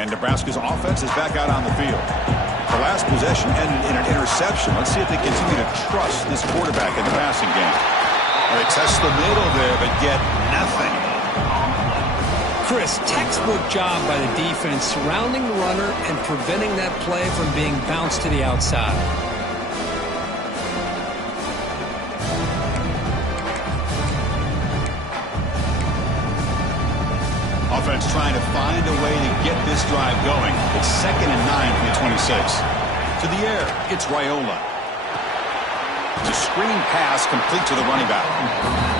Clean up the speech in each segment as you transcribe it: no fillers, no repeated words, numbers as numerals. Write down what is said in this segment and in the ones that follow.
And Nebraska's offense is back out on the field. The last possession ended in an interception. Let's see if they continue to trust this quarterback in the passing game. They test the middle there, but get nothing. Chris, textbook job by the defense surrounding the runner and preventing that play from being bounced to the outside. Offense trying to find a way to get this drive going. It's 2nd and 9 from the 26. To the air, it's Raiola. It's a screen pass complete to the running back.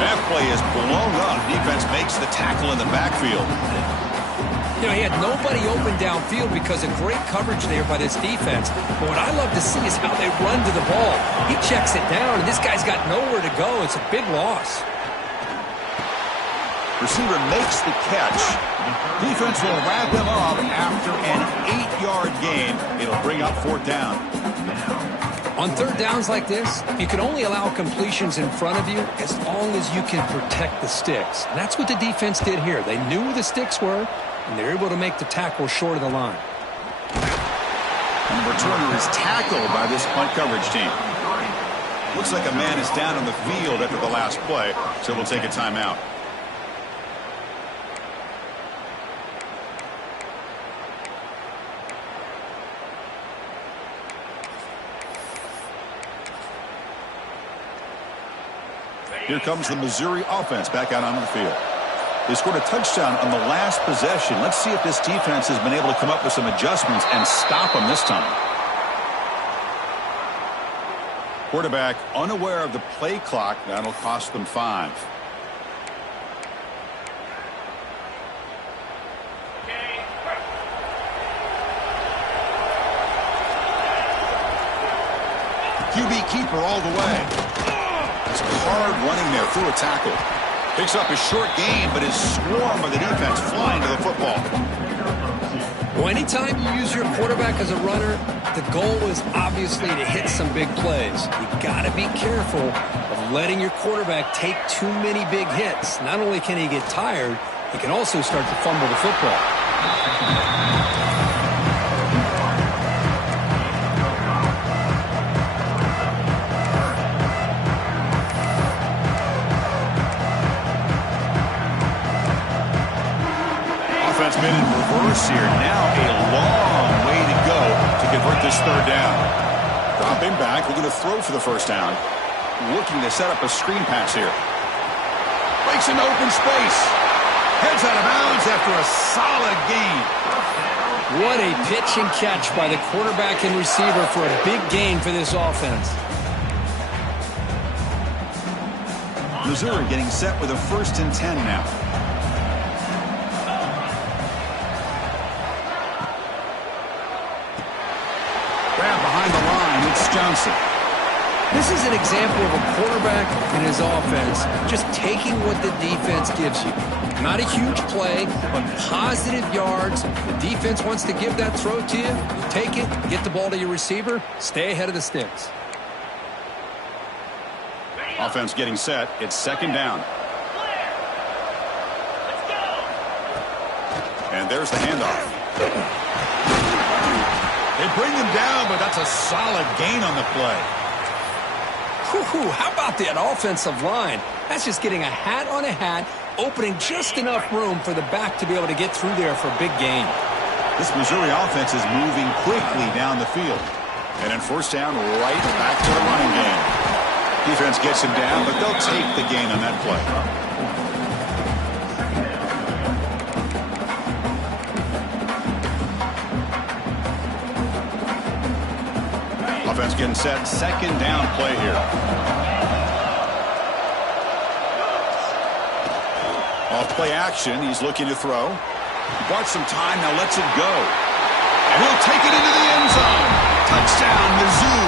That play is blown up. Defense makes the tackle in the backfield. You know, he had nobody open downfield because of great coverage there by this defense. But what I love to see is how they run to the ball. He checks it down, and this guy's got nowhere to go. It's a big loss. Receiver makes the catch. Defense will wrap him up after an 8-yard gain. It'll bring up 4th down. On 3rd downs like this, you can only allow completions in front of you as long as you can protect the sticks. And that's what the defense did here. They knew where the sticks were, and they were able to make the tackle short of the line. And the returner is tackled by this punt coverage team. Looks like a man is down on the field after the last play, so we'll take a timeout. Here comes the Missouri offense back out onto the field. They scored a touchdown on the last possession. Let's see if this defense has been able to come up with some adjustments and stop them this time. Quarterback unaware of the play clock. That'll cost them 5. QB keeper all the way. It's hard running there through a tackle. Picks up a short gain, but is swarmed by the defense flying to the football. Well, anytime you use your quarterback as a runner, the goal is obviously to hit some big plays. You got to be careful of letting your quarterback take too many big hits. Not only can he get tired, he can also start to fumble the football. Been in reverse here. Now a long way to go to convert this 3rd down. Dropping back, looking to throw for the 1st down. Looking to set up a screen pass here. Breaks into open space. Heads out of bounds after a solid gain. What a pitch and catch by the quarterback and receiver for a big gain for this offense. Missouri getting set with a 1st and 10 now. Behind the line, it's Johnson. This is an example of a quarterback and his offense just taking what the defense gives you. Not a huge play, but positive yards. The defense wants to give that throw to you. You take it, get the ball to your receiver, stay ahead of the sticks. Offense getting set. It's 2nd down. And there's the handoff. They bring him down, but that's a solid gain on the play. How about that offensive line? That's just getting a hat on a hat, opening just enough room for the back to be able to get through there for a big gain. This Missouri offense is moving quickly down the field. And in 1st down, right back to the running game. Defense gets him down, but they'll take the gain on that play. Offense getting set. 2nd down play here. Off play action. He's looking to throw. He bought some time. Now lets it go. And he'll take it into the end zone. Touchdown, Mizzou.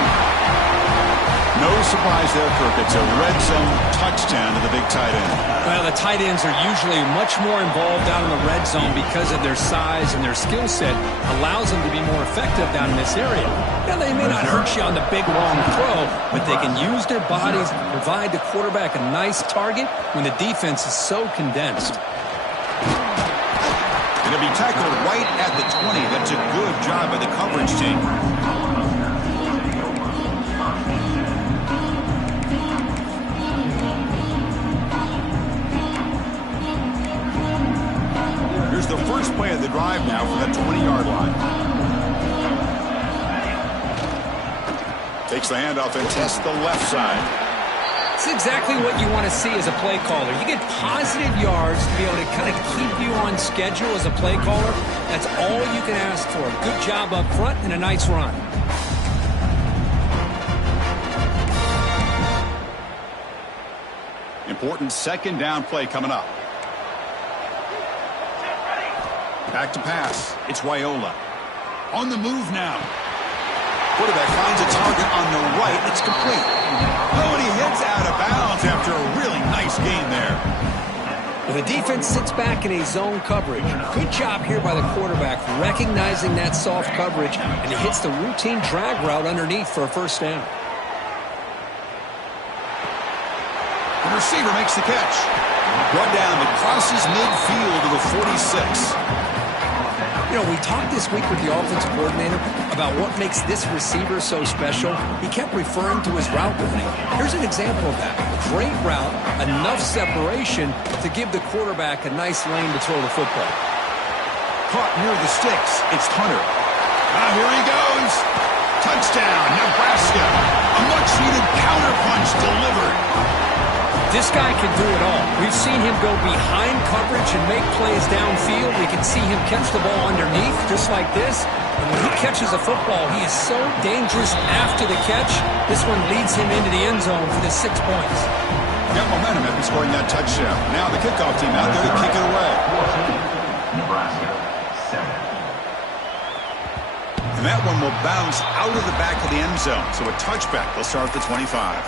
No surprise there, Kirk. It's a red zone touchdown to the big tight end. Well, the tight ends are usually much more involved down in the red zone because of their size and their skill set allows them to be more effective down in this area. Now, they may not hurt you on the big, long throw, but they can use their bodies, provide the quarterback a nice target when the defense is so condensed. And He'll be tackled right at the 20. That's a good job by the coverage team. Here's the first play of the drive now from that 20-yard line. Takes the handoff and tests the left side. It's exactly what you want to see as a play caller. You get positive yards to be able to kind of keep you on schedule as a play caller. That's all you can ask for. Good job up front and a nice run. Important second down play coming up. Back to pass. It's Wyola. On the move now. Quarterback finds a target on the right. It's complete. Oh, and he hits out of bounds after a really nice gain there. Well, the defense sits back in a zone coverage. Good job here by the quarterback recognizing that soft coverage, and he hits the routine drag route underneath for a first down. The receiver makes the catch. Brought down, but crosses midfield to the 46. You know, we talked this week with the offensive coordinator about what makes this receiver so special. He kept referring to his route running. Here's an example of that. Great route, enough separation to give the quarterback a nice lane to throw the football. Caught near the sticks. It's Hunter. Here he goes. Touchdown, Nebraska. A much-needed counterpunch delivered. This guy can do it all. We've seen him go behind coverage and make plays downfield. We can see him catch the ball underneath, just like this. And when he catches a football, he is so dangerous after the catch. This one leads him into the end zone for the 6 points. Got momentum after scoring that touchdown. Now the kickoff team out there to kick it away. Nebraska, 7. And that one will bounce out of the back of the end zone. So a touchback. They'll start at the 25.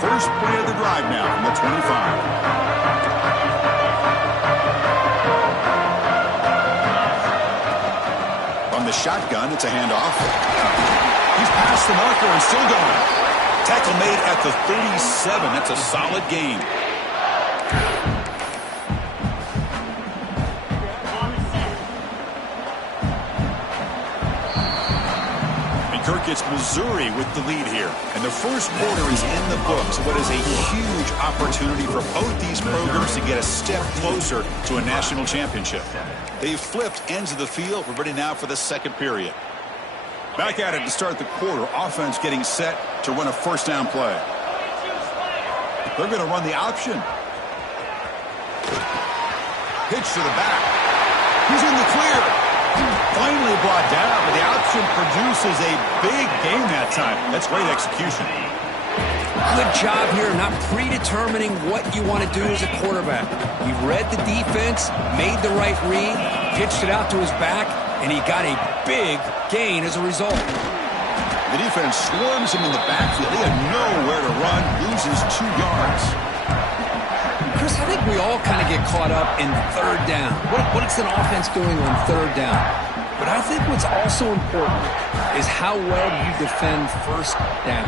First play of the drive now from the 25. From the shotgun, it's a handoff. He's past the marker and still going. Tackle made at the 37. That's a solid gain. Kirk gets Missouri with the lead here. And the first quarter is in the books. What is a huge opportunity for both these programs to get a step closer to a national championship. They've flipped ends of the field. We're ready now for the second period. Back at it to start the quarter. Offense getting set to run a first down play. They're going to run the option. Pitch to the back. He's in the clear. Finally brought down, but the option produces a big gain that time. That's great execution. Good job here, not predetermining what you want to do as a quarterback. He read the defense, made the right read, pitched it out to his back, and he got a big gain as a result. The defense swarms him in the backfield. He had nowhere to run, loses 2 yards. Chris, I think we all kind of get caught up in third down. What is an offense doing on third down? But I think what's also important is how well you defend first down.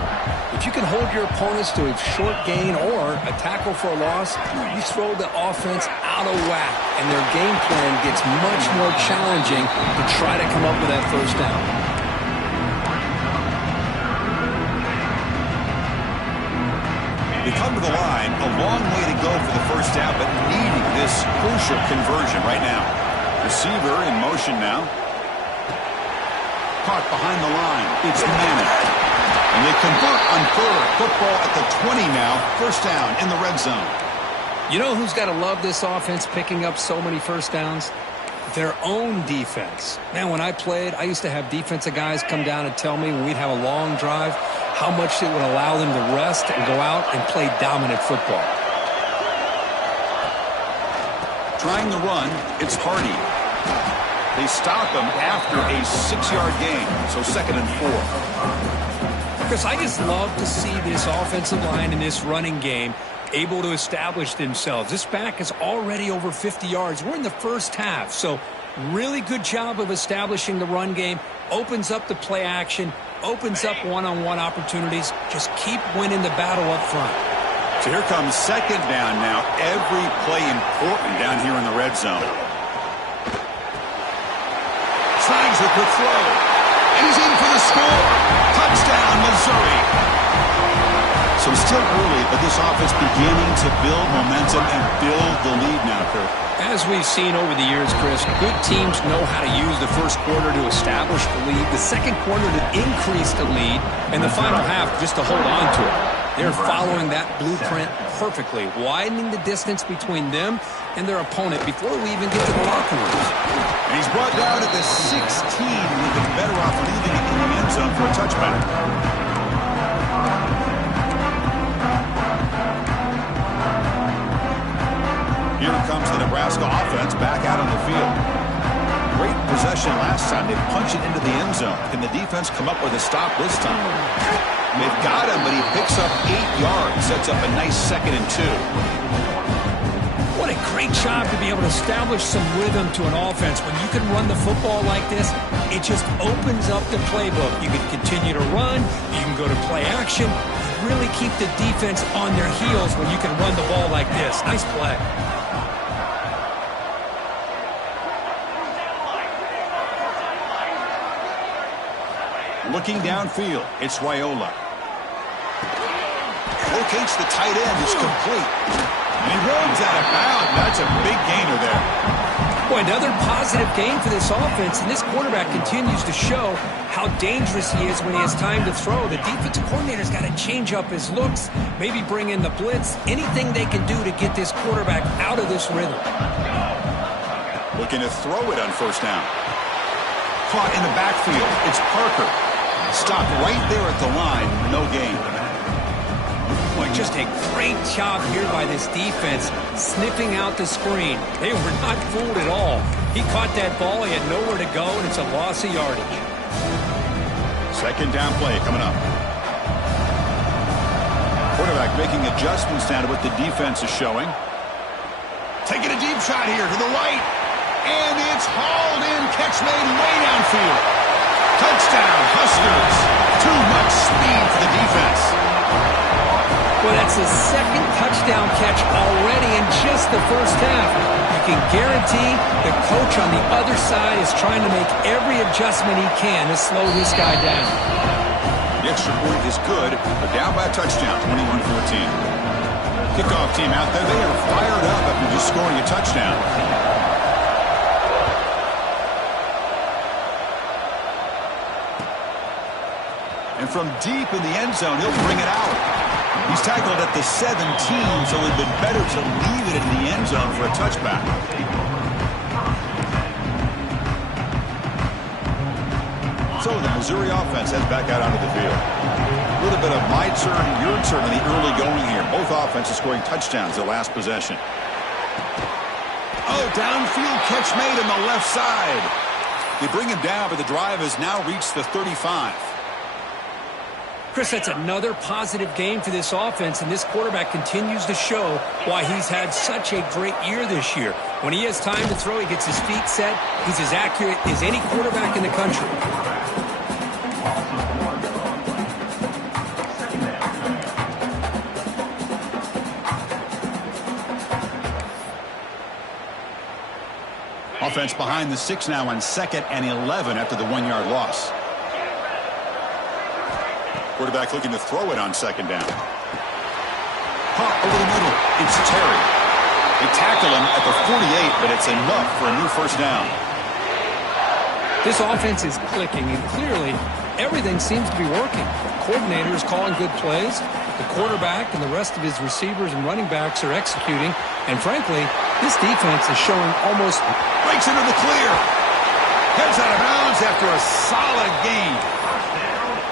If you can hold your opponents to a short gain or a tackle for a loss, you throw the offense out of whack, and their game plan gets much more challenging to try to come up with that first down. They come to the line, a long way to go for the first down, but needing this crucial conversion right now. Receiver in motion now. Caught behind the line. It's Manning. And they convert on third. Football at the 20 now. First down in the red zone. You know who's got to love this offense picking up so many first downs? Their own defense. Man, when I played, I used to have defensive guys come down and tell me when we'd have a long drive how much it would allow them to rest and go out and play dominant football. Trying the run, it's Hardy. They stop him after a 6-yard gain, so 2nd and 4. Chris, I just love to see this offensive line in this running game able to establish themselves. This back is already over 50 yards. We're in the first half, so really good job of establishing the run game. Opens up the play action, opens up one-on-one opportunities. Just keep winning the battle up front. So here comes second down now. Every play important down here in the red zone. Slangs with the throw. And he's in for the score. Touchdown, Missouri. So still early, but this offense beginning to build momentum and build the lead now, Kurt. As we've seen over the years, Chris, good teams know how to use the first quarter to establish the lead, the second quarter to increase the lead, and the final half just to hold on to it. They're following that blueprint perfectly, widening the distance between them and their opponent before we even get to the locker rooms. And he's brought down at the 16. We've been better off leaving it in the end zone for a touchback. Here comes the Nebraska offense back out on the field. Great possession last time. They punch it into the end zone. Can the defense come up with a stop this time? They've got him, but he picks up 8 yards. Sets up a nice 2nd and 2. What a great job to be able to establish some rhythm to an offense. When you can run the football like this, it just opens up the playbook. You can continue to run. You can go to play action. You really keep the defense on their heels when you can run the ball like this. Nice play. Looking downfield, it's Raiola. Locates the tight end, it's complete. And he rolls out of bounds. That's a big gainer there. Boy, another positive game for this offense, and this quarterback continues to show how dangerous he is when he has time to throw. The defensive coordinator's got to change up his looks, maybe bring in the blitz, anything they can do to get this quarterback out of this rhythm. Looking to throw it on first down. Caught in the backfield, it's Parker. Stopped right there at the line, no gain. Boy, just a great job here by this defense, sniffing out the screen. They were not fooled at all. He caught that ball, he had nowhere to go, and it's a loss of yardage. Second down play coming up. Quarterback making adjustments down to what the defense is showing. Taking a deep shot here to the right. And it's hauled in, catch made way downfield. Touchdown, Huskers. Too much speed for the defense. Well, that's his second touchdown catch already in just the first half. You can guarantee the coach on the other side is trying to make every adjustment he can to slow this guy down. The extra point is good, but down by a touchdown, 21-14. Kickoff team out there, they are fired up after just scoring a touchdown. And from deep in the end zone, he'll bring it out. He's tackled at the 17, so it would have been better to leave it in the end zone for a touchback. So the Missouri offense heads back out onto the field. A little bit of my turn, your turn in the early going here. Both offenses scoring touchdowns their last possession. Oh, downfield catch made on the left side. They bring him down, but the drive has now reached the 35. Chris, that's another positive game for this offense, and this quarterback continues to show why he's had such a great year this year. When he has time to throw, he gets his feet set. He's as accurate as any quarterback in the country. Offense behind the 6 now on 2nd and 11 after the 1-yard loss. Quarterback looking to throw it on 2nd down. Pop over the middle. It's Terry. They tackle him at the 48, but it's enough for a new first down. This offense is clicking, and clearly everything seems to be working. The coordinator is calling good plays. The quarterback and the rest of his receivers and running backs are executing. And frankly, this defense is showing almost... Breaks into the clear. Heads out of bounds after a solid game.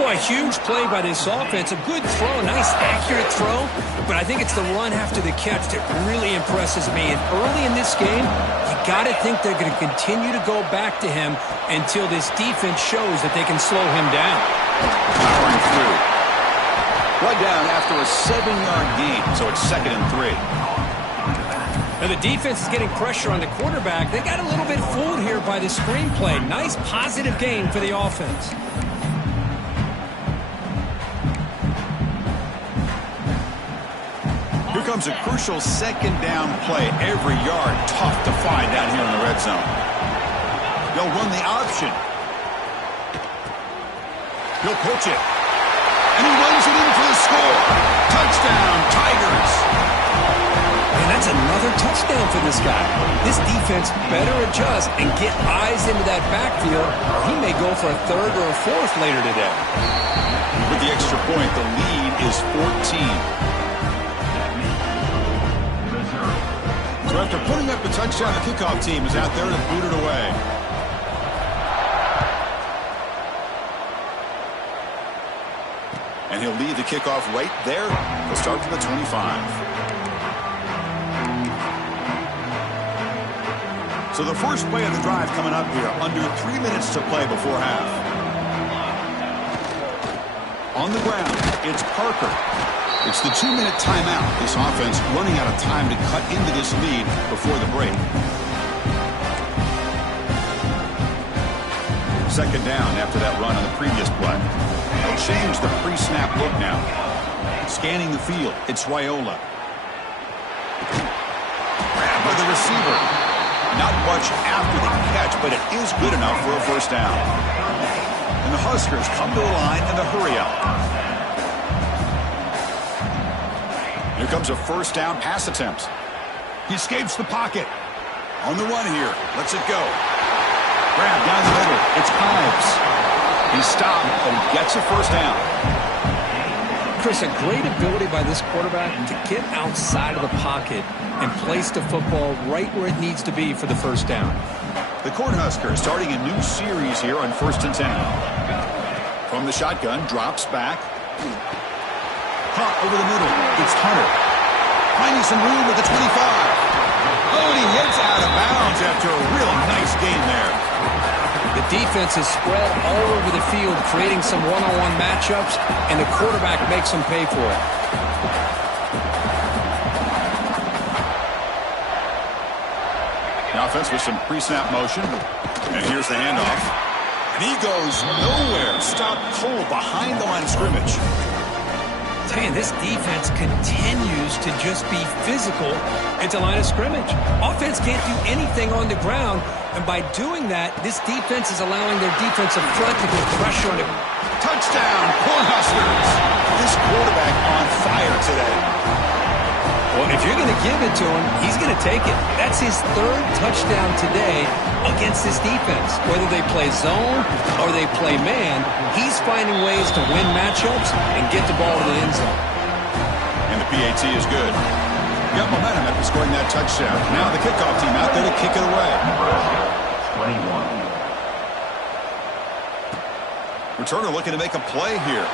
Boy, a huge play by this offense. A good throw, a nice accurate throw. But I think it's the run after the catch that really impresses me. And early in this game, you got to think they're going to continue to go back to him until this defense shows that they can slow him down. Powering through. One down after a 7-yard gain, so it's 2nd and 3. Now the defense is getting pressure on the quarterback. They got a little bit fooled here by the screenplay. Nice positive gain for the offense. Here comes a crucial 2nd down play. Every yard tough to find down here in the red zone. They'll run the option. He'll pitch it. And he runs it in for the score. Touchdown, Tigers. And that's another touchdown for this guy. This defense better adjust and get eyes into that backfield, or he may go for a 3rd or a 4th later today. With the extra point, the lead is 14. So after putting up the touchdown, the kickoff team is out there to boot it away. And he'll lead the kickoff right there. He'll start from the 25. So the first play of the drive coming up here. Under 3 minutes to play before half. On the ground, it's Parker. It's the 2-minute timeout. This offense running out of time to cut into this lead before the break. 2nd down after that run on the previous play. They'll change the pre-snap look now. Scanning the field, it's Raiola. Grabbed by the receiver. Not much after the catch, but it is good enough for a 1st down. And the Huskers come to the line in the hurry up. Here comes a 1st down pass attempt. He escapes the pocket. On the run here. Lets it go. Grab down the middle. It's Ives. He's stopped, but he gets a 1st down. Chris, a great ability by this quarterback to get outside of the pocket and place the football right where it needs to be for the 1st down. The Cornhuskers starting a new series here on 1st and 10. From the shotgun, drops back. Caught over the middle. It's Hunter. Finding some room at the 25. Oh, and he heads out of bounds after a real nice gain there. The defense is spread all over the field, creating some one-on-one matchups, and the quarterback makes them pay for it. The offense with some pre-snap motion. And here's the handoff. And he goes nowhere. Stop cold behind the line of scrimmage. Man, this defense continues to just be physical at the line of scrimmage. Offense can't do anything on the ground, and by doing that, this defense is allowing their defensive front to put pressure on it. Touchdown, Cornhuskers! This quarterback on fire today. Well, if you're going to give it to him, he's going to take it. That's his 3rd touchdown today against this defense. Whether they play zone or they play man, he's finding ways to win matchups and get the ball to the end zone. And the PAT is good. Got momentum after scoring that touchdown. Now the kickoff team out there to kick it away. Nebraska, 21. Returner looking to make a play here.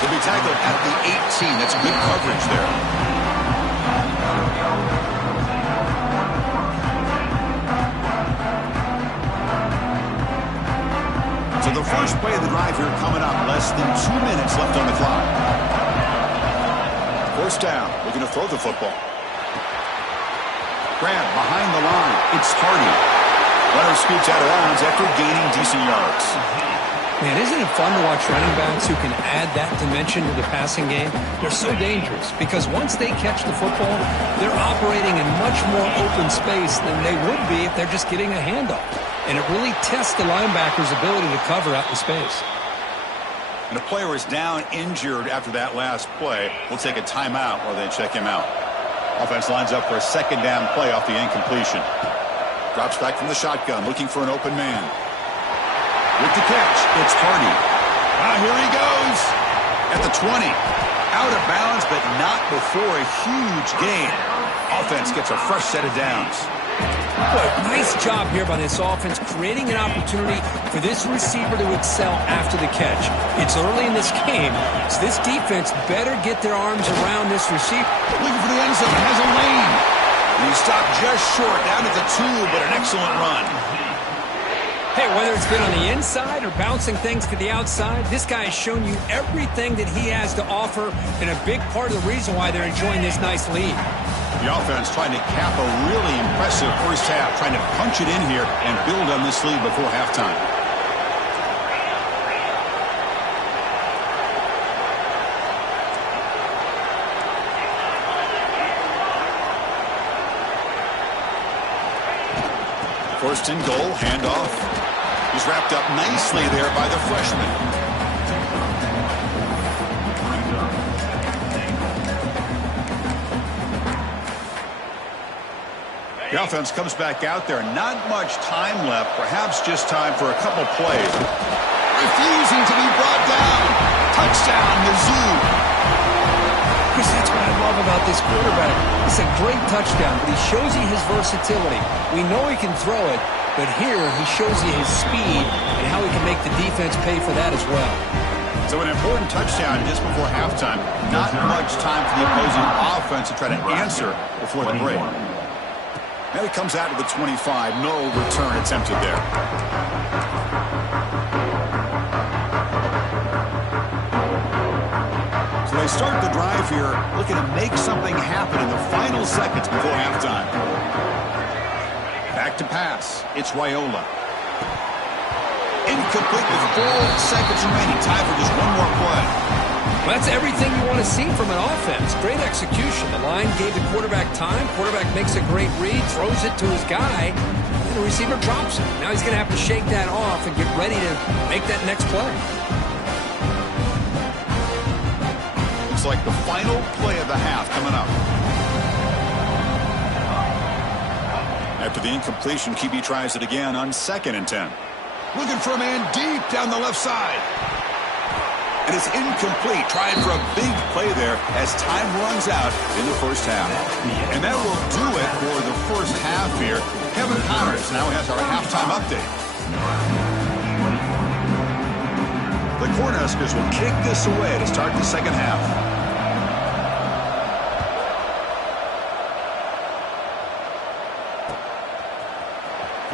He'll be tackled at the 18. That's good coverage there. So the first play of the drive here coming up. Less than 2 minutes left on the clock. 1st down. We're going to throw the football. Grab behind the line. It's Hardy. Runner scoots out of bounds after gaining decent yards. Man, isn't it fun to watch running backs who can add that dimension to the passing game? They're so dangerous because once they catch the football, they're operating in much more open space than they would be if they're just getting a handoff. And it really tests the linebacker's ability to cover out in space. And a player is down injured after that last play. We'll take a timeout while they check him out. Offense lines up for a 2nd down play off the incompletion. Drops back from the shotgun, looking for an open man. With the catch, it's Hardy. Here he goes. At the 20. Out of bounds, but not before a huge gain. Offense gets a fresh set of downs. Boy, nice job here by this offense, creating an opportunity for this receiver to excel after the catch. It's early in this game, so this defense better get their arms around this receiver. Looking for the end zone, has a lane. And he stopped just short, down at the 2, but an excellent run. Hey, whether it's been on the inside or bouncing things to the outside, this guy has shown you everything that he has to offer, and a big part of the reason why they're enjoying this nice lead. The offense trying to cap a really impressive first half, trying to punch it in here and build on this lead before halftime. First and goal, handoff. He's wrapped up nicely there by the freshman. The offense comes back out there. Not much time left. Perhaps just time for a couple plays. Refusing to be brought down. Touchdown, Mizzou. Chris, that's what I love about this quarterback. It's a great touchdown, but he shows you his versatility. We know he can throw it, but here he shows you his speed and how he can make the defense pay for that as well. So an important touchdown just before halftime. Not much time for the opposing offense to try to answer before the break. Now he comes out to the 25. No return attempted there. So they start the drive here, looking to make something happen in the final seconds before halftime. Back to pass. It's Raiola. Incomplete with 4 seconds remaining. Time for just one more play. Well, that's everything you want to see from an offense. Great execution. The line gave the quarterback time. Quarterback makes a great read, throws it to his guy, and the receiver drops it. Now he's going to have to shake that off and get ready to make that next play. Looks like the final play of the half coming up. After the incompletion, QB tries it again on 2nd and 10. Looking for a man deep down the left side. And it's incomplete. Trying for a big play there as time runs out in the first half. And that will do it for the first half here. Kevin Connors now has our halftime update. The Cornhuskers will kick this away to start the second half.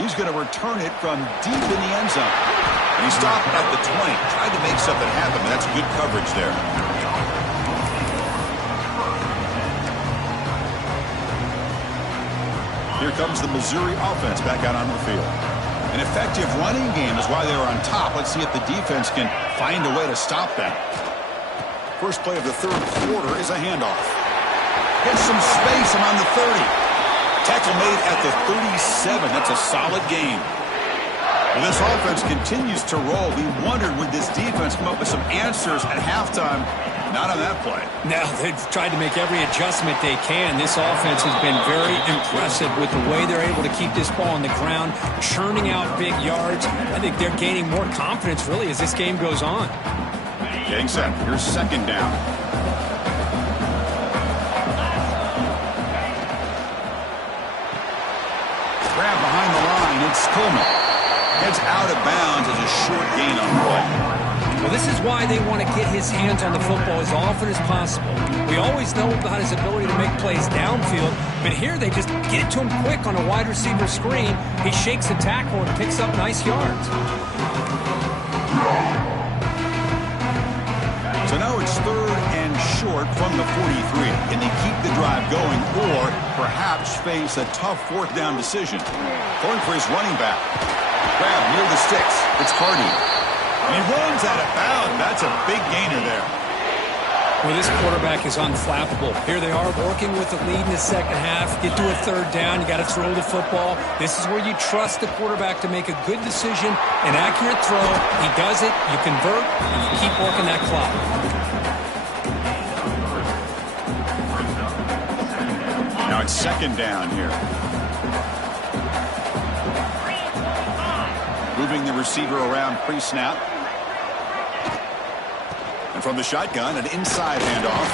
He's going to return it from deep in the end zone. And he stopped at the 20. Tried to make something happen, but that's good coverage there. Here comes the Missouri offense back out onto the field. An effective running game is why they were on top. Let's see if the defense can find a way to stop that. First play of the third quarter is a handoff. Gets some space around the 30. Tackle made at the 37. That's a solid gain. Well, this offense continues to roll. We wondered, would this defense come up with some answers at halftime? Not on that play. Now, they've tried to make every adjustment they can. This offense has been very impressive with the way they're able to keep this ball on the ground, churning out big yards. I think they're gaining more confidence, really, as this game goes on. Getting set. Here's 2nd down. Grab behind the line. It's Coleman. Heads out of bounds as a short gain on the play. Well, this is why they want to get his hands on the football as often as possible. We always know about his ability to make plays downfield, but here they just get it to him quick on a wide receiver screen. He shakes the tackle and picks up nice yards. So now it's 3rd and short from the 43. Can they keep the drive going or perhaps face a tough 4th down decision? Going for his running back. Grab near the sticks. It's Hardy. And he runs out of bounds. That's a big gainer there. Well, this quarterback is unflappable. Here they are working with the lead in the second half. Get to a 3rd down. You got to throw the football. This is where you trust the quarterback to make a good decision, an accurate throw. He does it. You convert. And you keep working that clock. Now it's 2nd down here. Moving the receiver around pre-snap. And from the shotgun, an inside handoff.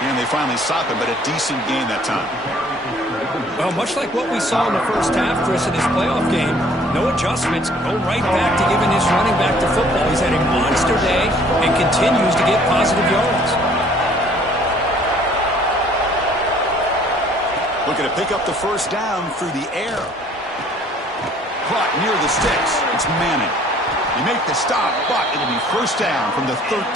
And they finally stop him, but a decent gain that time. Well, much like what we saw in the first half, Chris, in this playoff game, no adjustments. Go right back to giving his running back the football. He's had a monster day and continues to get positive yards. Looking to pick up the first down through the air. caught near the sticks. It's Manning. You make the stop, but it'll be first down from the 13.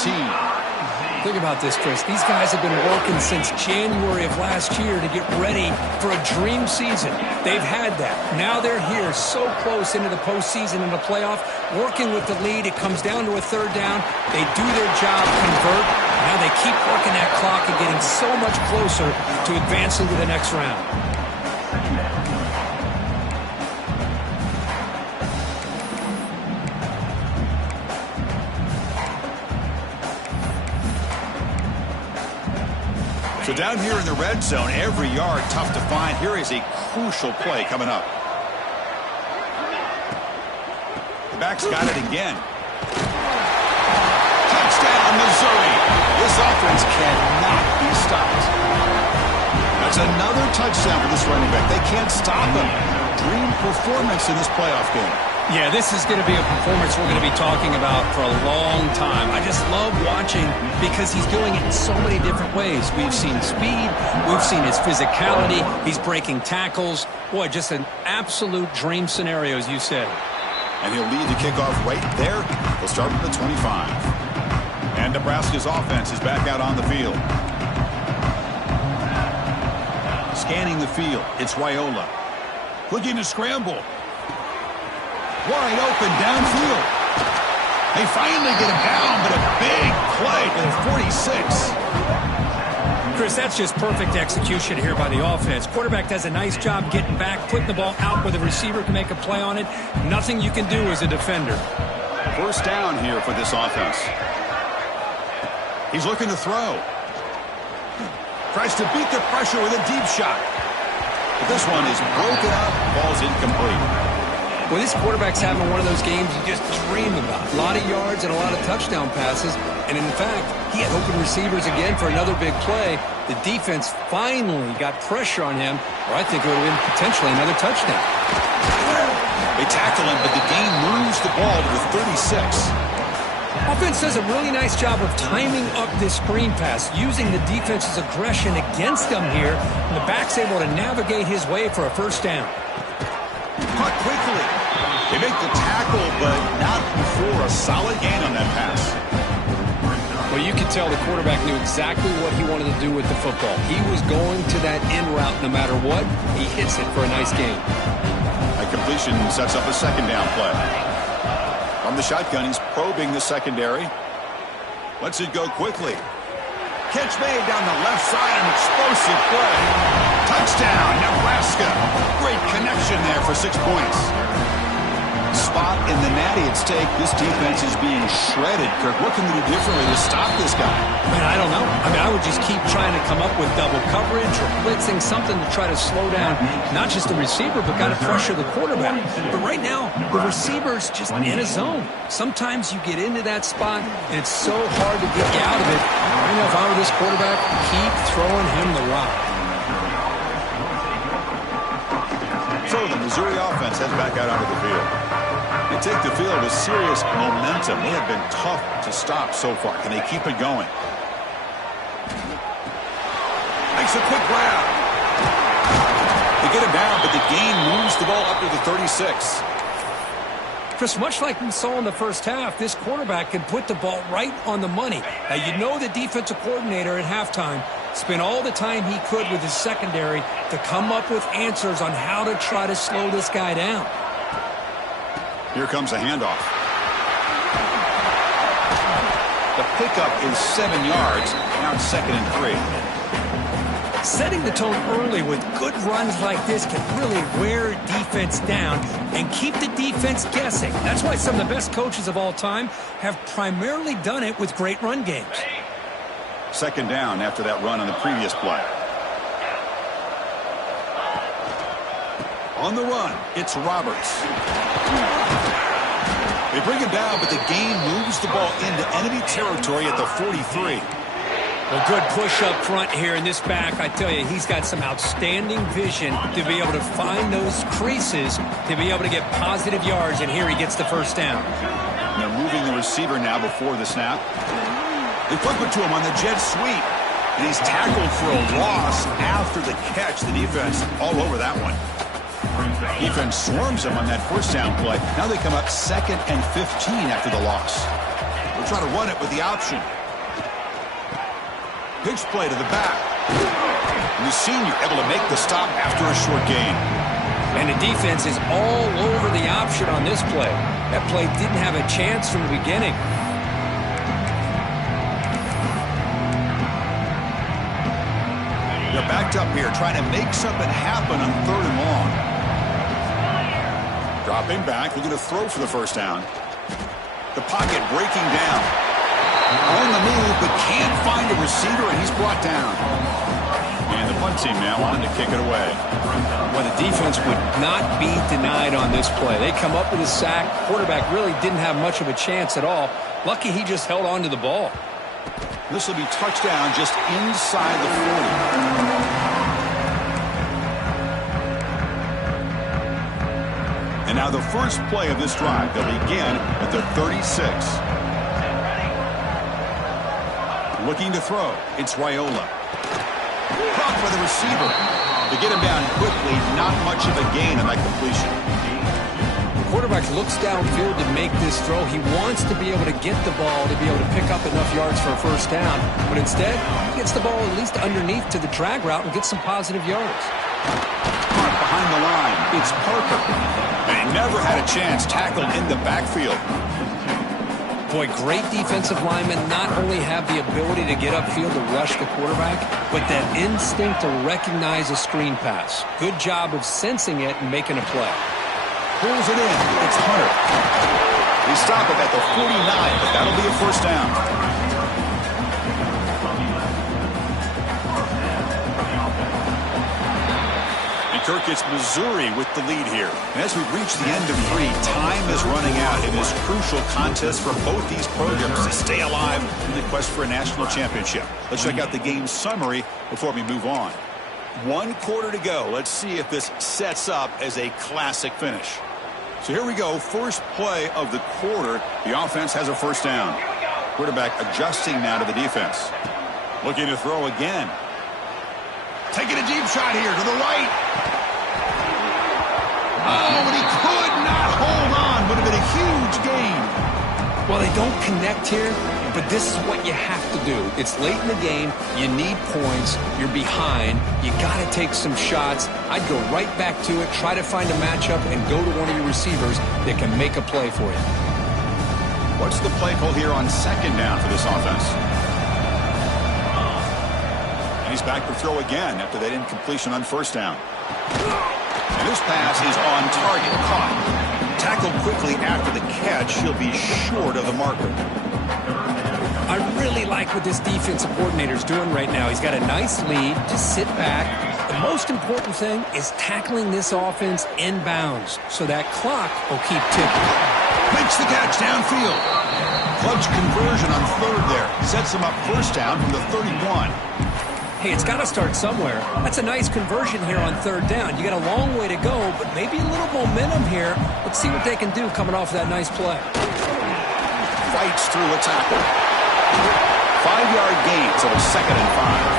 Think about this, Chris. These guys have been working since January of last year to get ready for a dream season. They've had that. Now they're here so close into the postseason and the playoff, working with the lead. It comes down to a third down. They do their job, convert. Now they keep working that clock and getting so much closer to advancing to the next round. So down here in the red zone, every yard tough to find. Here is a crucial play coming up. The back's got it again. Touchdown, Missouri. This offense cannot be stopped. That's another touchdown for this running back. They can't stop him. Dream performance in this playoff game. Yeah, this is going to be a performance we're going to be talking about for a long time. I just love watching because he's doing it in so many different ways. We've seen speed. We've seen his physicality. He's breaking tackles. Boy, just an absolute dream scenario, as you said. And he'll lead the kickoff right there. He'll start with the 25. And Nebraska's offense is back out on the field. Scanning the field, it's Wyola. Looking to scramble. Wide open downfield. They finally get him down, but a big play for the 46. Chris, that's just perfect execution here by the offense. Quarterback does a nice job getting back, putting the ball out where the receiver can make a play on it. Nothing you can do as a defender. First down here for this offense. He's looking to throw. Tries to beat the pressure with a deep shot. But this one is broken up, ball's incomplete. Well, this quarterback's having one of those games you just dream about. A lot of yards and a lot of touchdown passes. And in fact, he had open receivers again for another big play. The defense finally got pressure on him, or I think it would have been potentially another touchdown. They tackle him, but the game moves the ball to the 36. Offense does a really nice job of timing up this screen pass, using the defense's aggression against them here, and the back's able to navigate his way for a first down. Caught quickly. They make the tackle, but not before a solid gain on that pass. Well, you could tell the quarterback knew exactly what he wanted to do with the football. He was going to that in route no matter what. He hits it for a nice gain. A completion sets up a second down play. From the shotgun, he's probing the secondary. Lets it go quickly. Catch made down the left side, an explosive play. Touchdown, Nebraska. Great connection there for 6 points. Spot in the natty at stake. This defense is being shredded. Kirk, what can they do differently to stop this guy? Man, I don't know. I mean, I would just keep trying to come up with double coverage or blitzing, something to try to slow down not just the receiver, but got to pressure the quarterback. But right now, the receiver's just in a zone. Sometimes you get into that spot, and it's so hard to get you out of it. I know if I were this quarterback, keep throwing him the rock. So the Missouri offense heads back out onto the field. They take the field with serious momentum. They have been tough to stop so far. Can they keep it going? Makes a quick grab. They get him down, but the gain moves the ball up to the 36. Chris, much like we saw in the first half, this quarterback can put the ball right on the money. Now, you know the defensive coordinator at halftime spent all the time he could with his secondary to come up with answers on how to try to slow this guy down. Here comes a handoff. The pickup is 7 yards. Now it's 2nd and 3. Setting the tone early with good runs like this can really wear defense down and keep the defense guessing. That's why some of the best coaches of all time have primarily done it with great run games. 2nd down after that run on the previous play. On the run, it's Roberts. They bring him down, but the gain moves the ball into enemy territory at the 43. Well, good push up front here in this back. I tell you, he's got some outstanding vision to be able to find those creases, to be able to get positive yards, and here he gets the first down. And they're moving the receiver now before the snap. They flip it to him on the jet sweep, and he's tackled for a loss after the catch. The defense all over that one. Defense swarms them on that first down play. Now they come up 2nd and 15 after the loss. They'll try to run it with the option. Pitch play to the back. And the senior able to make the stop after a short gain. And the defense is all over the option on this play. That play didn't have a chance from the beginning. They're backed up here trying to make something happen on 3rd and long. Dropping back, looking to throw for the first down. The pocket breaking down. On the move, but can't find a receiver, and he's brought down. And the punt team now wanting to kick it away. Well, the defense would not be denied on this play. They come up with a sack. Quarterback really didn't have much of a chance at all. Lucky he just held on to the ball. This will be touchdown just inside the 40. And now the first play of this drive. They'll begin at the 36. Looking to throw. It's Raiola. Caught by the receiver. To get him down quickly, not much of a gain on that completion. The quarterback looks downfield to make this throw. He wants to be able to get the ball to be able to pick up enough yards for a first down. But instead, he gets the ball at least underneath to the drag route and gets some positive yards. Caught behind the line. It's Parker. And he never had a chance tackled in the backfield. Boy, great defensive linemen not only have the ability to get upfield to rush the quarterback, but that instinct to recognize a screen pass. Good job of sensing it and making a play. Pulls it in. It's Hunter. They stop it at the 49, but that'll be a first down. Kirk gets Missouri with the lead here. And as we reach the end of 3, time is running out in this crucial contest for both these programs to stay alive in the quest for a national championship. Let's check out the game summary before we move on. 1 quarter to go. Let's see if this sets up as a classic finish. So here we go. First play of the quarter. The offense has a first down. Quarterback adjusting now to the defense. Looking to throw again. Taking a deep shot here to the right. Oh, but he could not hold on. Would have been a huge gain. Well, they don't connect here, but this is what you have to do. It's late in the game. You need points. You're behind. You got to take some shots. I'd go right back to it, try to find a matchup, and go to one of your receivers that can make a play for you. What's the play call here on 2nd down for this offense? And he's back to throw again after that incompletion on first down. And this pass is on target. Caught. Tackled quickly after the catch. He'll be short of the marker. I really like what this defensive coordinator is doing right now. He's got a nice lead. Just sit back. The most important thing is tackling this offense inbounds so that clock will keep ticking. Makes the catch downfield. Clutch conversion on 3rd there. Sets him up first down from the 31. Hey, it's got to start somewhere. That's a nice conversion here on 3rd down. You got a long way to go, but maybe a little momentum here. Let's see what they can do coming off that nice play. Fights through a tackle. 5-yard gain, so 2nd and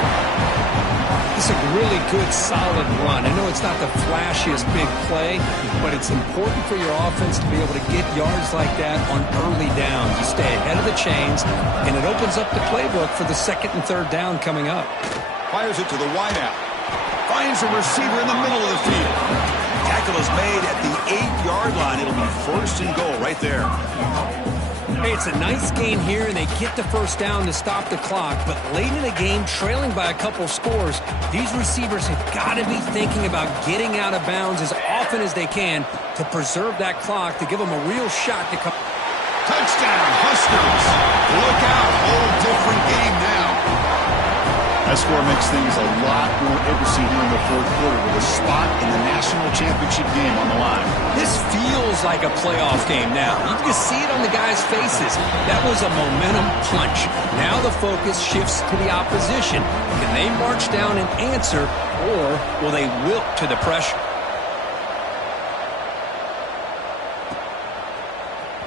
5. It's a really good, solid run. I know it's not the flashiest big play, but it's important for your offense to be able to get yards like that on early downs. You stay ahead of the chains, and it opens up the playbook for the 2nd and 3rd down coming up. Fires it to the wideout. Finds a receiver in the middle of the field. Tackle is made at the 8-yard line. It'll be 1st and goal right there. Hey, it's a nice gain here, and they get the first down to stop the clock. But late in the game, trailing by a couple scores, these receivers have got to be thinking about getting out of bounds as often as they can to preserve that clock, to give them a real shot to come. Touchdown, Huskers. Look out, whole different game now. That score makes things a lot more interesting here in the 4th quarter with a spot in the national championship game on the line. This feels like a playoff game now. You can see it on the guys' faces. That was a momentum punch. Now the focus shifts to the opposition. Can they march down and answer, or will they wilt to the pressure?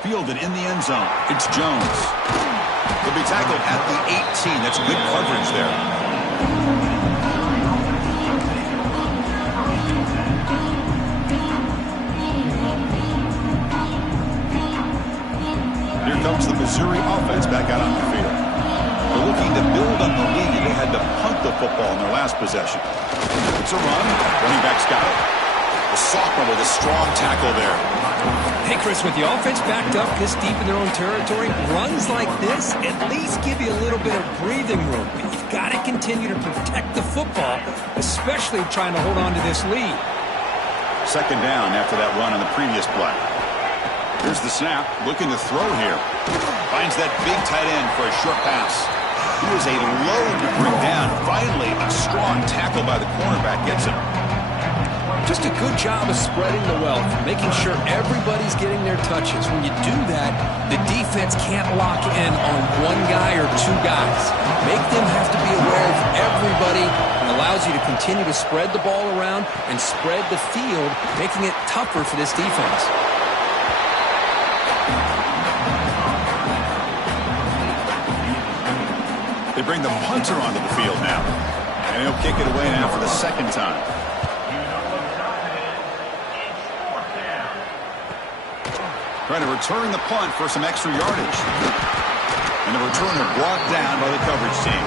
Fielded in the end zone. It's Jones. He'll be tackled at the 18. That's good coverage there. Missouri offense back out on the field. They're looking to build on the lead. They had to punt the football in their last possession. It's a run. Running back's got it. The sophomore with a strong tackle there. Hey, Chris, with the offense backed up this deep in their own territory, runs like this at least give you a little bit of breathing room. But you've got to continue to protect the football, especially trying to hold on to this lead. Second down after that run on the previous play. Here's the snap, looking to throw here. Finds that big tight end for a short pass. He was a load to bring down. Finally, a strong tackle by the cornerback gets him. Just a good job of spreading the wealth, making sure everybody's getting their touches. When you do that, the defense can't lock in on one guy or two guys. Make them have to be aware of everybody, and allows you to continue to spread the ball around and spread the field, making it tougher for this defense. They bring the punter onto the field now, and he'll kick it away now for the second time. Trying to return the punt for some extra yardage. And the returner brought down by the coverage team.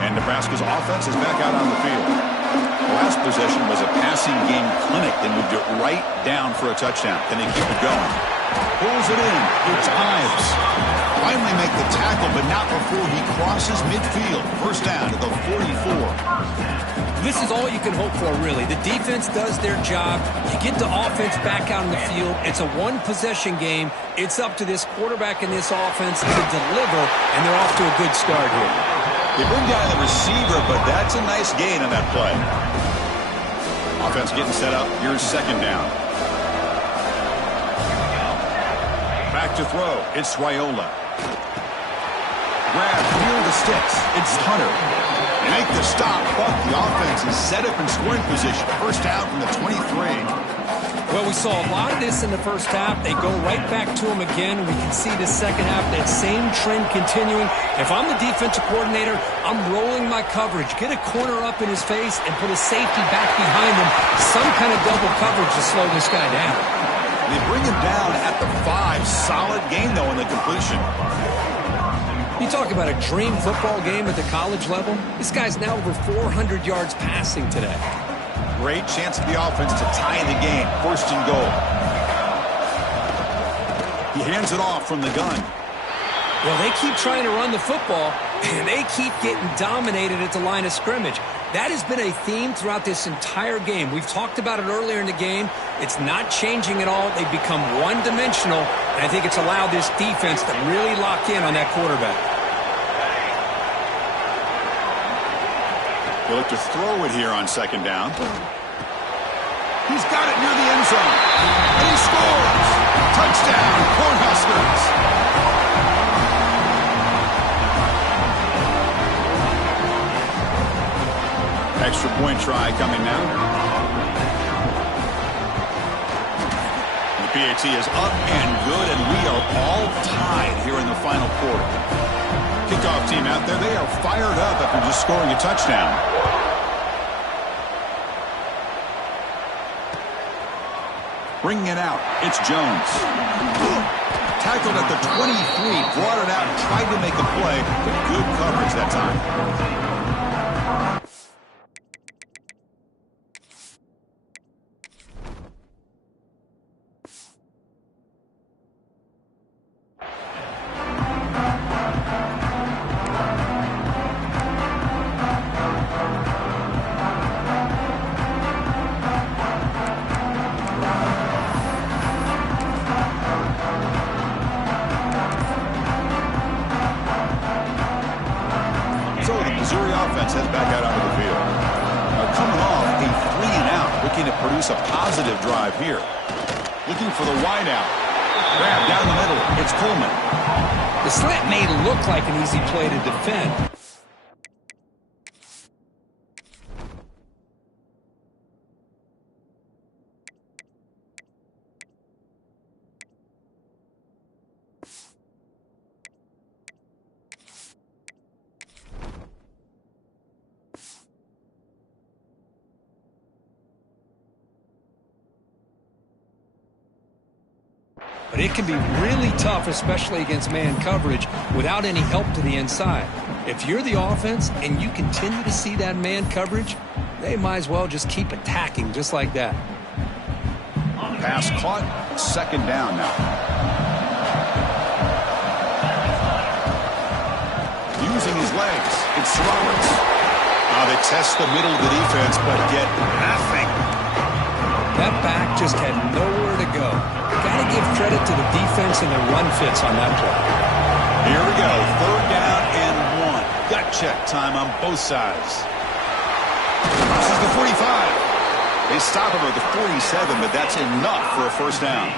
And Nebraska's offense is back out on the field. The last possession was a passing game clinic. They moved it right down for a touchdown. Can they keep it going? Pulls it in. It's Ives. Finally make the tackle, but not before he crosses midfield. First down to the 44. This is all you can hope for, really. The defense does their job. You get the offense back out on the field. It's a one-possession game. It's up to this quarterback and this offense to deliver, and they're off to a good start here. They bring down the receiver, but that's a nice gain on that play. Offense getting set up. Here's second down. Back to throw. It's Raiola. Grab near the sticks. It's Hunter. They make the stop, but the offense is set up in scoring position. First down from the 23. Well, we saw a lot of this in the first half. They go right back to him again. We can see the second half, that same trend continuing. If I'm the defensive coordinator, I'm rolling my coverage. Get a corner up in his face and put a safety back behind him. Some kind of double coverage to slow this guy down. They bring him down at the 5. Solid game, though, in the completion. You talk about a dream football game at the college level. This guy's now over 400 yards passing today. Great chance for the offense to tie the game. First and goal. He hands it off from the gun. Well, they keep trying to run the football, and they keep getting dominated at the line of scrimmage. That has been a theme throughout this entire game. We've talked about it earlier in the game. It's not changing at all. They've become one-dimensional, and I think it's allowed this defense to really lock in on that quarterback. They look to throw it here on second down. He's got it near the end zone. And he scores! Touchdown, Cornhuskers! Extra point try coming now. The PAT is up and good, and we are all tied here in the final quarter. Kickoff team out there, they are fired up after just scoring a touchdown. Bringing it out, it's Jones. Tackled at the 23, brought it out, and tried to make a play, but good coverage that time. Missouri offense heads back out onto the field. Now coming off a 3-and-out, looking to produce a positive drive here. Looking for the wide out. Grab down the middle. It's Coleman. The slant may look like an easy play to defend. but it can be really tough, especially against man coverage, without any help to the inside. If you're the offense and you continue to see that man coverage, they might as well just keep attacking just like that. Pass caught. Second down now. Using his legs. It's Roberts. Now they test the middle of the defense, but get nothing. That back just had nowhere to go. Got to give credit to the defense and their run fits on that play. Here we go. Third down and 1. Gut check time on both sides. This is the 45. They stop him at the 47, but that's enough for a first down.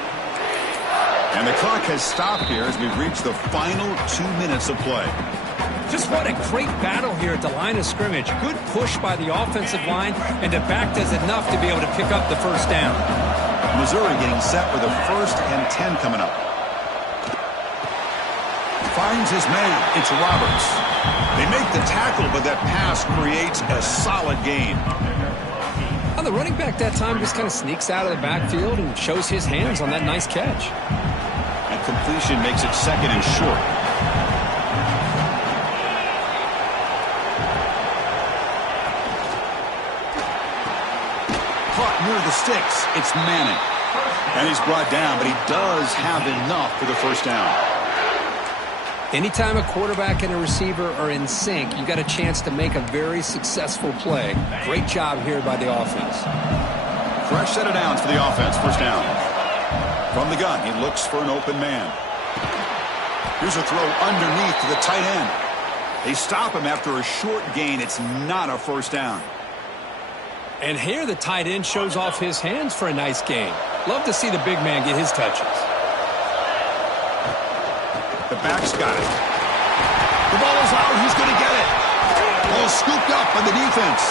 And the clock has stopped here as we've reached the final 2 minutes of play. Just what a great battle here at the line of scrimmage. Good push by the offensive line, and the back does enough to be able to pick up the first down. Missouri getting set with a 1st and 10 coming up. Finds his man. It's Roberts. They make the tackle, but that pass creates a solid gain. The running back that time just kind of sneaks out of the backfield and shows his hands on that nice catch. And completion makes it 2nd and short. Caught near the sticks. It's Manning. And he's brought down, but he does have enough for the first down. Anytime a quarterback and a receiver are in sync, you got a chance to make a very successful play. Great job here by the offense. Fresh set of downs for the offense. First down. From the gun, he looks for an open man. Here's a throw underneath to the tight end. They stop him after a short gain. It's not a first down. And here the tight end shows off his hands for a nice gain. Love to see the big man get his touches. The back's got it. The ball is out. Who's going to get it? Ball scooped up by the defense.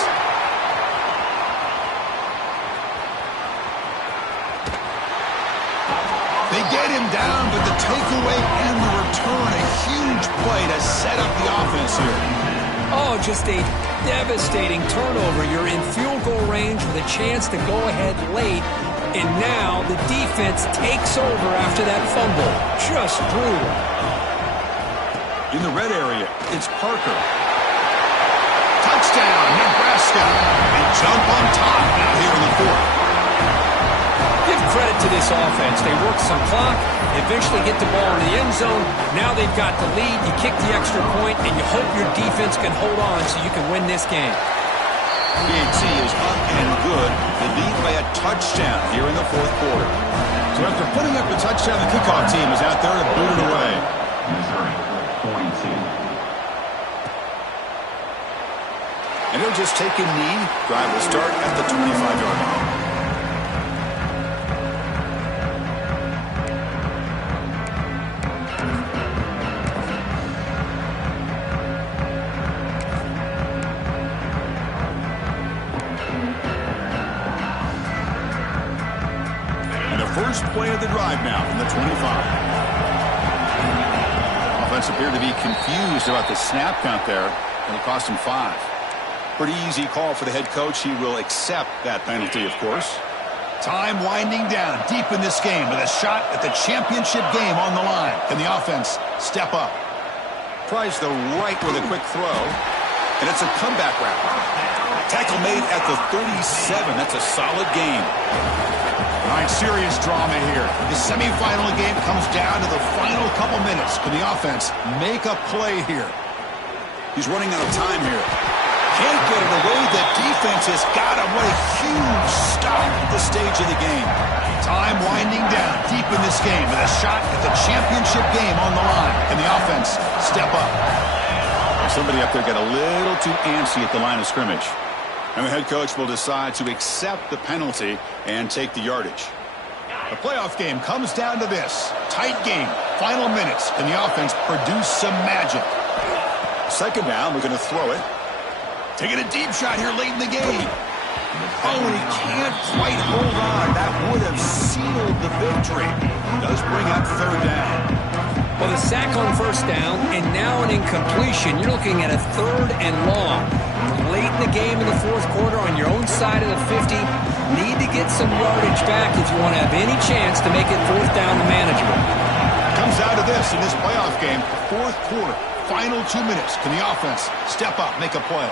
They get him down, but the takeaway and the return, a huge play to set up the offense here. Oh, just a devastating turnover. You're in field goal range with a chance to go ahead late, and now the defense takes over after that fumble. Just brutal. In the red area, it's Parker. Touchdown, Nebraska. They jump on top now here in the 4th. Give credit to this offense. They work some clock, eventually get the ball in the end zone. Now they've got the lead. You kick the extra point, and you hope your defense can hold on so you can win this game. PAT is up and good. They lead by a touchdown here in the 4th quarter. So after putting up the touchdown, the kickoff team is out there to boot it away. Missouri, 42. And he'll just take a knee. Drive will start at the 25-yard line. First play of the drive now from the 25. Offense appeared to be confused about the snap count there, and it cost him 5. Pretty easy call for the head coach. He will accept that penalty, of course. Time winding down deep in this game with a shot at the championship game on the line. Can the offense step up? Tries the right with a quick throw, and it's a comeback route. Tackle made at the 37. That's a solid gain. All right, serious drama here. The semifinal game comes down to the final couple minutes. Can the offense make a play here? He's running out of time here. Can't get it away. The defense has got him. What a huge stop at this stage of the game. Time winding down deep in this game with a shot at the championship game on the line. Can the offense step up? Somebody up there got a little too antsy at the line of scrimmage. And the head coach will decide to accept the penalty and take the yardage. The playoff game comes down to this. Tight game. Final minutes. Can the offense produce some magic? Second down. We're going to throw it. Taking a deep shot here late in the game. Oh, and he can't quite hold on. That would have sealed the victory. Does bring up third down. Well, the sack on first down, and now an incompletion. You're looking at a 3rd and long. Late in the game in the 4th quarter on your own side of the 50, Need to get some yardage back if you want to have any chance to make it fourth down and manageable. Comes down to this in this playoff game. Fourth quarter, final 2 minutes. Can the offense step up, make a play?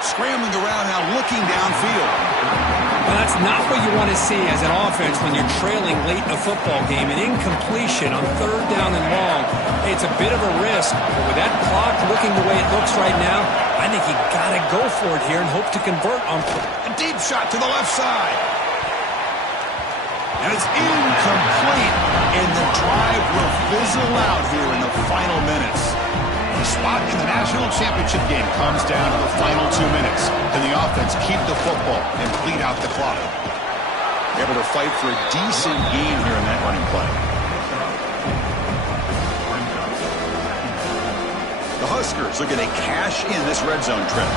Scrambling around now, looking downfield. Well, that's not what you want to see as an offense when you're trailing late in a football game. An incompletion on third down and long. It's a bit of a risk, but with that clock looking the way it looks right now, I think you got to go for it here and hope to convert on a deep shot to the left side. And it's incomplete, and the drive will fizzle out here in the final minutes. The spot in the national championship game comes down to the final 2 minutes. Can the offense keep the football and bleed out the clock? Able to fight for a decent gain here in that running play. The Huskers looking to cash in this red zone trip.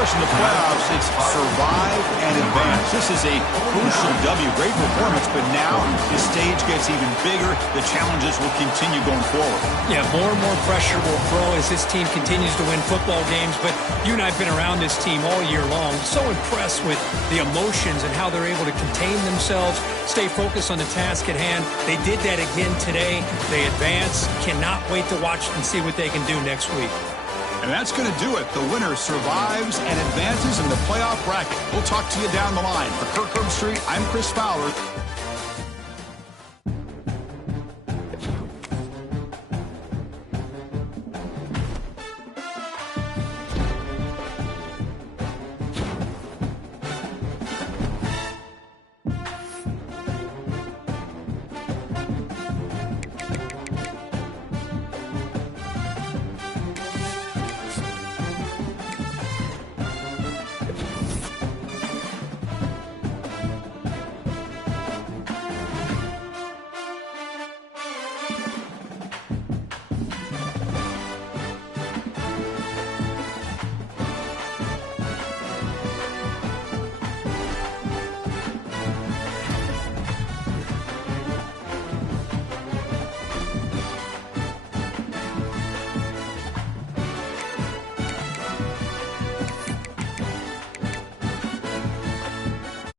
In the playoffs, it's survive and advance. This is a crucial W. Great performance, but now the stage gets even bigger. The challenges will continue going forward. Yeah, more and more pressure will grow as this team continues to win football games, but you and I have been around this team all year long. So impressed with the emotions and how they're able to contain themselves, stay focused on the task at hand. They did that again today. They advance. Cannot wait to watch and see what they can do next week. And that's going to do it. The winner survives and advances in the playoff bracket. We'll talk to you down the line. For Kirk Herbstreit, I'm Chris Fowler.